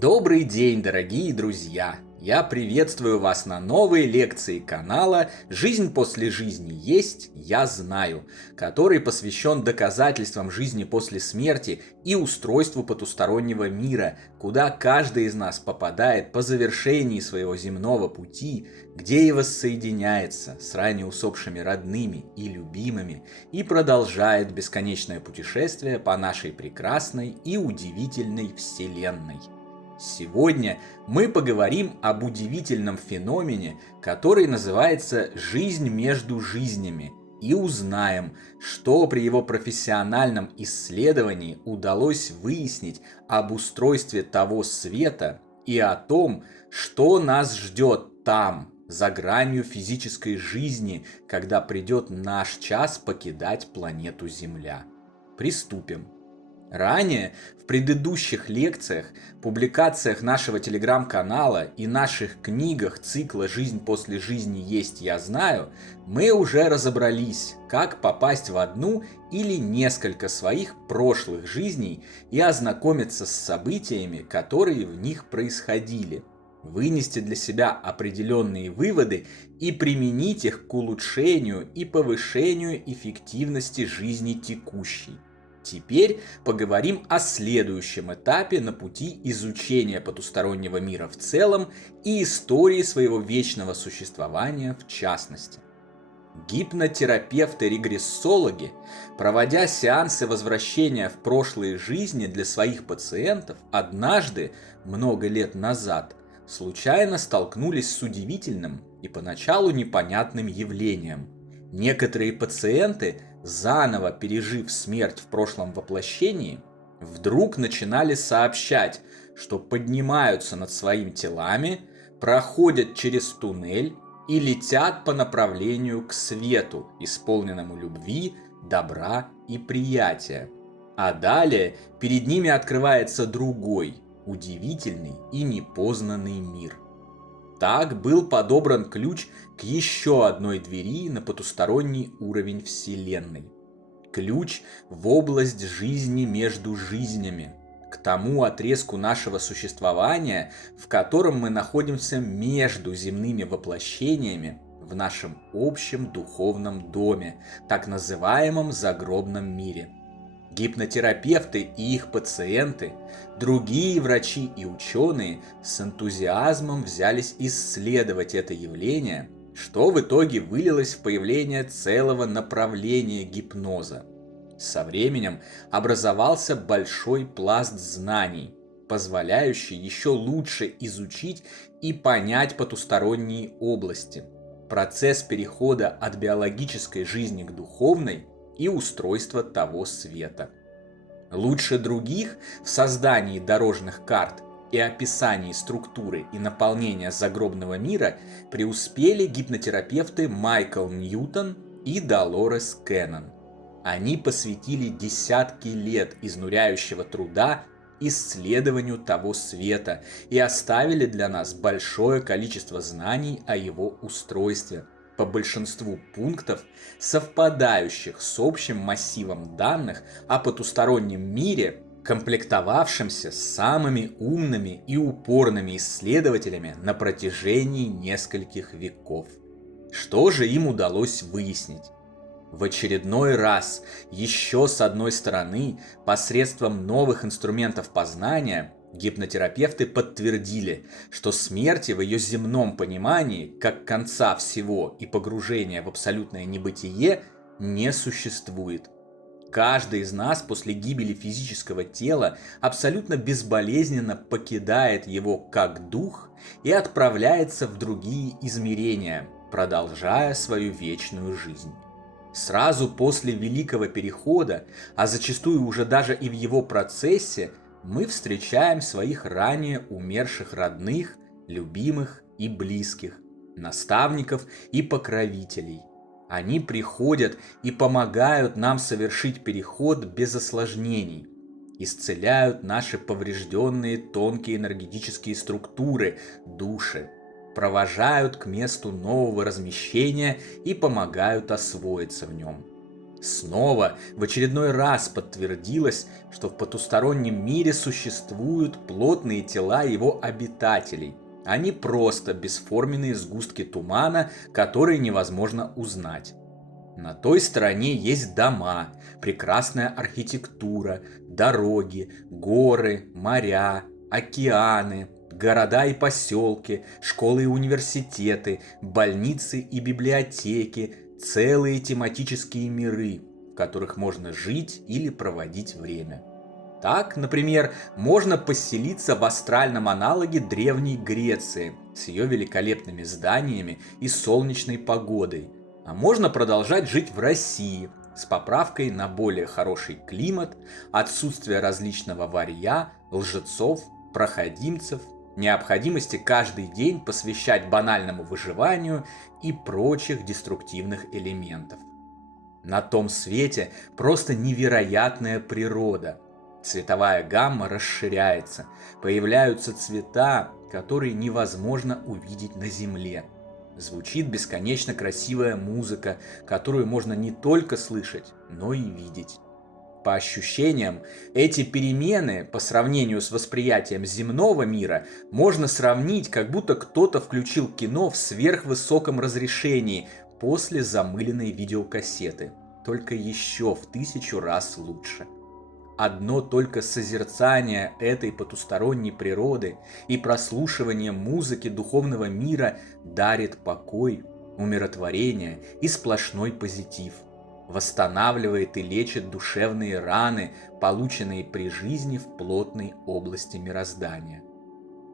Добрый день, дорогие друзья! Я приветствую вас на новой лекции канала «Жизнь после жизни есть, я знаю», который посвящен доказательствам жизни после смерти и устройству потустороннего мира, куда каждый из нас попадает по завершении своего земного пути, где и воссоединяется с ранее усопшими родными и любимыми и продолжает бесконечное путешествие по нашей прекрасной и удивительной Вселенной. Сегодня мы поговорим об удивительном феномене, который называется «жизнь между жизнями», и узнаем, что при его профессиональном исследовании удалось выяснить об устройстве того света и о том, что нас ждет там, за гранью физической жизни, когда придет наш час покидать планету Земля. Приступим. Ранее, в предыдущих лекциях, публикациях нашего телеграм-канала и наших книгах цикла «Жизнь после жизни есть, я знаю», мы уже разобрались, как попасть в одну или несколько своих прошлых жизней и ознакомиться с событиями, которые в них происходили, вынести для себя определенные выводы и применить их к улучшению и повышению эффективности жизни текущей. Теперь поговорим о следующем этапе на пути изучения потустороннего мира в целом и истории своего вечного существования в частности. Гипнотерапевты-регрессологи, проводя сеансы возвращения в прошлые жизни для своих пациентов, однажды, много лет назад, случайно столкнулись с удивительным и поначалу непонятным явлением. Некоторые пациенты, заново пережив смерть в прошлом воплощении, вдруг начинали сообщать, что поднимаются над своими телами, проходят через туннель и летят по направлению к свету, исполненному любви, добра и приятия. А далее перед ними открывается другой, удивительный и непознанный мир. Так был подобран ключ к еще одной двери на потусторонний уровень Вселенной. Ключ в область жизни между жизнями, к тому отрезку нашего существования, в котором мы находимся между земными воплощениями в нашем общем духовном доме, так называемом загробном мире. Гипнотерапевты и их пациенты, другие врачи и ученые с энтузиазмом взялись исследовать это явление, что в итоге вылилось в появление целого направления гипноза. Со временем образовался большой пласт знаний, позволяющий еще лучше изучить и понять потусторонние области, процесс перехода от биологической жизни к духовной и устройство того света. Лучше других в создании дорожных карт и описании структуры и наполнения загробного мира преуспели гипнотерапевты Майкл Ньютон и Долорес Кеннон. Они посвятили десятки лет изнуряющего труда исследованию того света и оставили для нас большое количество знаний о его устройстве, по большинству пунктов, совпадающих с общим массивом данных о потустороннем мире, комплектовавшимся самыми умными и упорными исследователями на протяжении нескольких веков. Что же им удалось выяснить? В очередной раз, еще с одной стороны, посредством новых инструментов познания, гипнотерапевты подтвердили, что смерти в ее земном понимании, как конца всего и погружения в абсолютное небытие, не существует. Каждый из нас после гибели физического тела абсолютно безболезненно покидает его как дух и отправляется в другие измерения, продолжая свою вечную жизнь. Сразу после Великого Перехода, а зачастую уже даже и в его процессе, мы встречаем своих ранее умерших родных, любимых и близких, наставников и покровителей. Они приходят и помогают нам совершить переход без осложнений, исцеляют наши поврежденные тонкие энергетические структуры, души, провожают к месту нового размещения и помогают освоиться в нем. Снова в очередной раз подтвердилось, что в потустороннем мире существуют плотные тела его обитателей, а не просто бесформенные сгустки тумана, которые невозможно узнать. На той стороне есть дома, прекрасная архитектура, дороги, горы, моря, океаны, города и поселки, школы и университеты, больницы и библиотеки, целые тематические миры, в которых можно жить или проводить время. Так, например, можно поселиться в астральном аналоге Древней Греции с ее великолепными зданиями и солнечной погодой, а можно продолжать жить в России с поправкой на более хороший климат, отсутствие различного варья, лжецов, проходимцев, необходимости каждый день посвящать банальному выживанию и прочих деструктивных элементов. На том свете просто невероятная природа. Цветовая гамма расширяется, появляются цвета, которые невозможно увидеть на Земле. Звучит бесконечно красивая музыка, которую можно не только слышать, но и видеть. По ощущениям, эти перемены по сравнению с восприятием земного мира можно сравнить, как будто кто-то включил кино в сверхвысоком разрешении после замыленной видеокассеты, только еще в 1000 раз лучше. Одно только созерцание этой потусторонней природы и прослушивание музыки духовного мира дарит покой, умиротворение и сплошной позитив. Восстанавливает и лечит душевные раны, полученные при жизни в плотной области мироздания.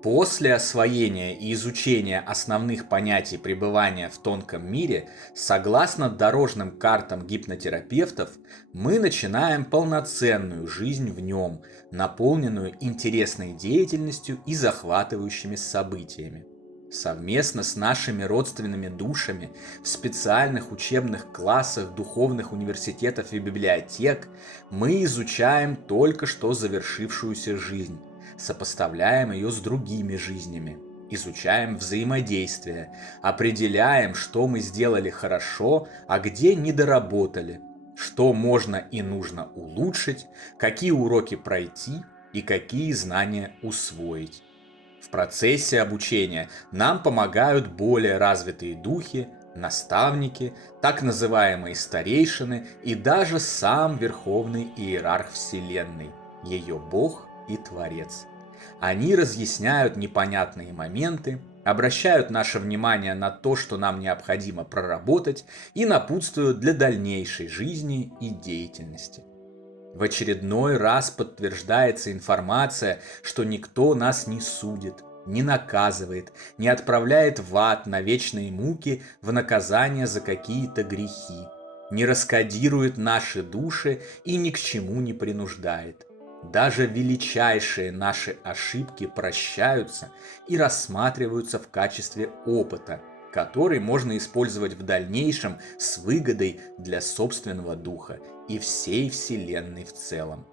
После освоения и изучения основных понятий пребывания в тонком мире, согласно дорожным картам гипнотерапевтов, мы начинаем полноценную жизнь в нем, наполненную интересной деятельностью и захватывающими событиями. Совместно с нашими родственными душами в специальных учебных классах духовных университетов и библиотек мы изучаем только что завершившуюся жизнь, сопоставляем ее с другими жизнями, изучаем взаимодействие, определяем, что мы сделали хорошо, а где недоработали, что можно и нужно улучшить, какие уроки пройти и какие знания усвоить. В процессе обучения нам помогают более развитые духи, наставники, так называемые старейшины и даже сам Верховный Иерарх Вселенной, ее Бог и Творец. Они разъясняют непонятные моменты, обращают наше внимание на то, что нам необходимо проработать, и напутствуют для дальнейшей жизни и деятельности. В очередной раз подтверждается информация, что никто нас не судит, не наказывает, не отправляет в ад на вечные муки в наказание за какие-то грехи, не раскодирует наши души и ни к чему не принуждает. Даже величайшие наши ошибки прощаются и рассматриваются в качестве опыта, который можно использовать в дальнейшем с выгодой для собственного духа и всей Вселенной в целом.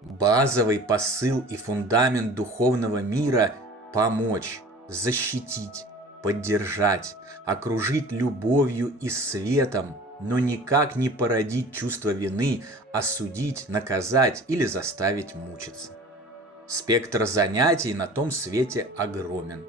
Базовый посыл и фундамент духовного мира – помочь, защитить, поддержать, окружить любовью и светом, но никак не породить чувство вины, осудить, наказать или заставить мучиться. Спектр занятий на том свете огромен.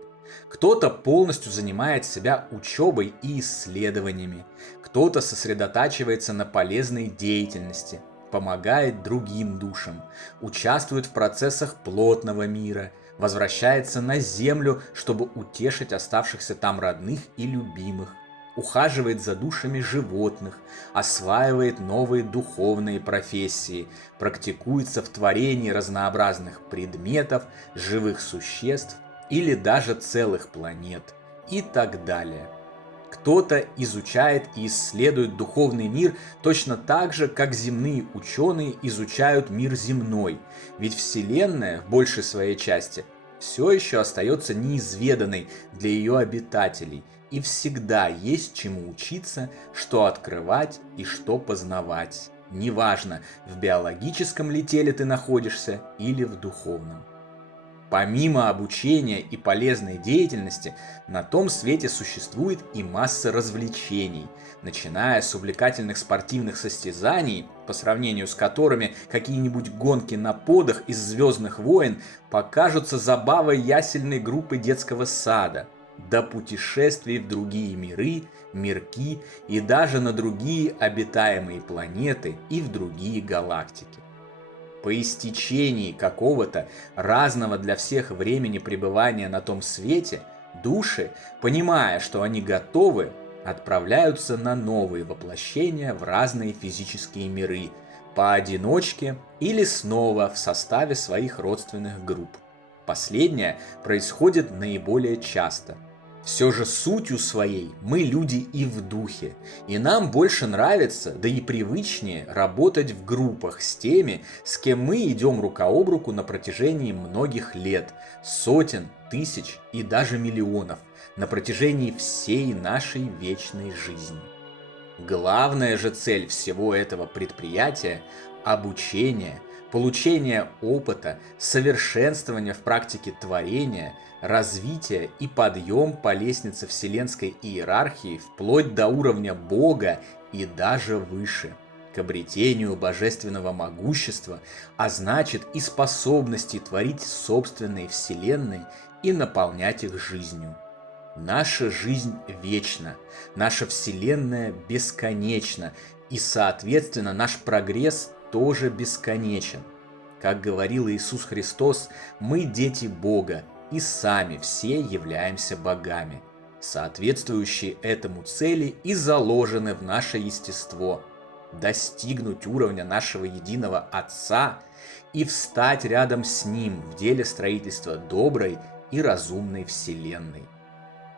Кто-то полностью занимает себя учебой и исследованиями, кто-то сосредотачивается на полезной деятельности, помогает другим душам, участвует в процессах плотного мира, возвращается на Землю, чтобы утешить оставшихся там родных и любимых, ухаживает за душами животных, осваивает новые духовные профессии, практикуется в творении разнообразных предметов, живых существ или даже целых планет и так далее. Кто-то изучает и исследует духовный мир точно так же, как земные ученые изучают мир земной, ведь Вселенная в большей своей части все еще остается неизведанной для ее обитателей, и всегда есть чему учиться, что открывать и что познавать. Неважно, в биологическом ли теле ты находишься или в духовном. Помимо обучения и полезной деятельности, на том свете существует и масса развлечений, начиная с увлекательных спортивных состязаний, по сравнению с которыми какие-нибудь гонки на подах из «Звездных войн» покажутся забавой ясельной группы детского сада, до путешествий в другие миры, мирки и даже на другие обитаемые планеты и в другие галактики. По истечении какого-то разного для всех времени пребывания на том свете, души, понимая, что они готовы, отправляются на новые воплощения в разные физические миры, поодиночке или снова в составе своих родственных групп. Последнее происходит наиболее часто. Все же сутью своей мы люди и в духе, и нам больше нравится, да и привычнее работать в группах с теми, с кем мы идем рука об руку на протяжении многих лет, сотен, тысяч и даже миллионов, на протяжении всей нашей вечной жизни. Главная же цель всего этого предприятия – обучение, получение опыта, совершенствование в практике творения, развитие и подъем по лестнице вселенской иерархии вплоть до уровня Бога и даже выше, к обретению божественного могущества, а значит и способности творить собственные вселенные и наполнять их жизнью. Наша жизнь вечна, наша вселенная бесконечна, и, соответственно, наш прогресс тоже бесконечен. Как говорил Иисус Христос, мы дети Бога, и сами все являемся богами. Соответствующие этому цели и заложены в наше естество – достигнуть уровня нашего единого Отца и встать рядом с Ним в деле строительства доброй и разумной вселенной.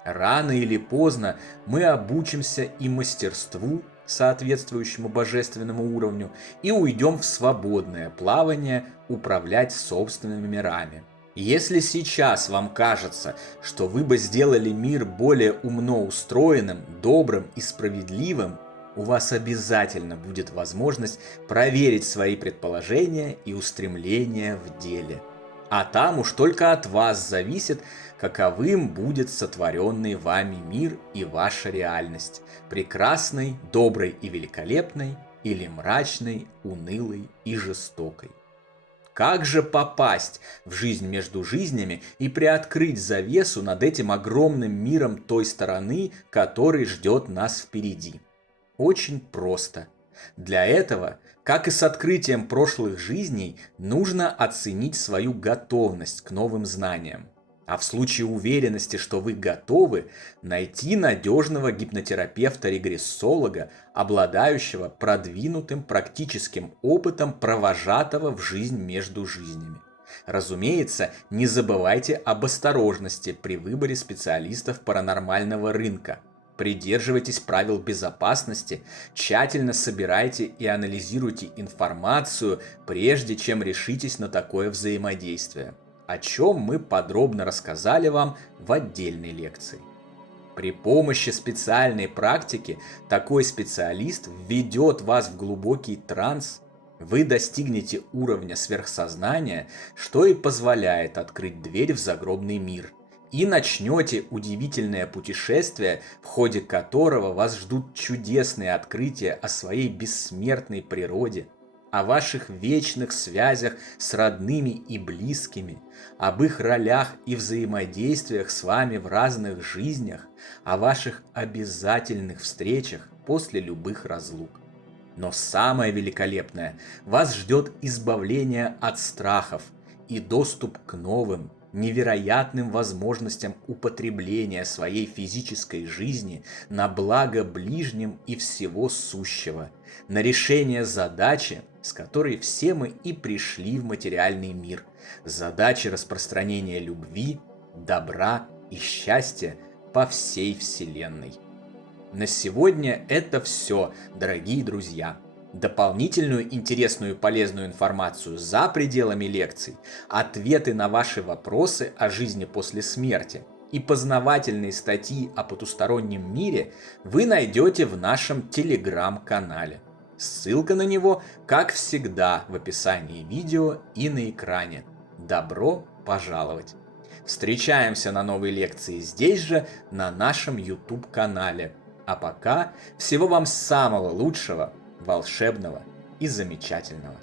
Рано или поздно мы обучимся и мастерству, соответствующему божественному уровню, и уйдем в свободное плавание управлять собственными мирами. Если сейчас вам кажется, что вы бы сделали мир более умно устроенным, добрым и справедливым, у вас обязательно будет возможность проверить свои предположения и устремления в деле. А там уж только от вас зависит, каковым будет сотворенный вами мир и ваша реальность, прекрасной, доброй и великолепной, или мрачной, унылой и жестокой. Как же попасть в жизнь между жизнями и приоткрыть завесу над этим огромным миром той стороны, который ждет нас впереди? Очень просто. Для этого, как и с открытием прошлых жизней, нужно оценить свою готовность к новым знаниям. А в случае уверенности, что вы готовы, найти надежного гипнотерапевта-регрессолога, обладающего продвинутым практическим опытом провожатого в жизнь между жизнями. Разумеется, не забывайте об осторожности при выборе специалистов паранормального рынка. Придерживайтесь правил безопасности, тщательно собирайте и анализируйте информацию, прежде чем решитесь на такое взаимодействие, о чем мы подробно рассказали вам в отдельной лекции. При помощи специальной практики такой специалист введет вас в глубокий транс. Вы достигнете уровня сверхсознания, что и позволяет открыть дверь в загробный мир. И начнете удивительное путешествие, в ходе которого вас ждут чудесные открытия о своей бессмертной природе, о ваших вечных связях с родными и близкими, об их ролях и взаимодействиях с вами в разных жизнях, о ваших обязательных встречах после любых разлук. Но самое великолепное, вас ждет избавление от страхов и доступ к новым, невероятным возможностям употребления своей физической жизни на благо ближним и всего сущего, на решение задачи, с которой все мы и пришли в материальный мир, задачи распространения любви, добра и счастья по всей Вселенной. На сегодня это все, дорогие друзья. Дополнительную интересную и полезную информацию за пределами лекций, ответы на ваши вопросы о жизни после смерти и познавательные статьи о потустороннем мире вы найдете в нашем телеграм-канале. Ссылка на него, как всегда, в описании видео и на экране. Добро пожаловать. Встречаемся на новой лекции здесь же, на нашем YouTube-канале. А пока всего вам самого лучшего, волшебного и замечательного.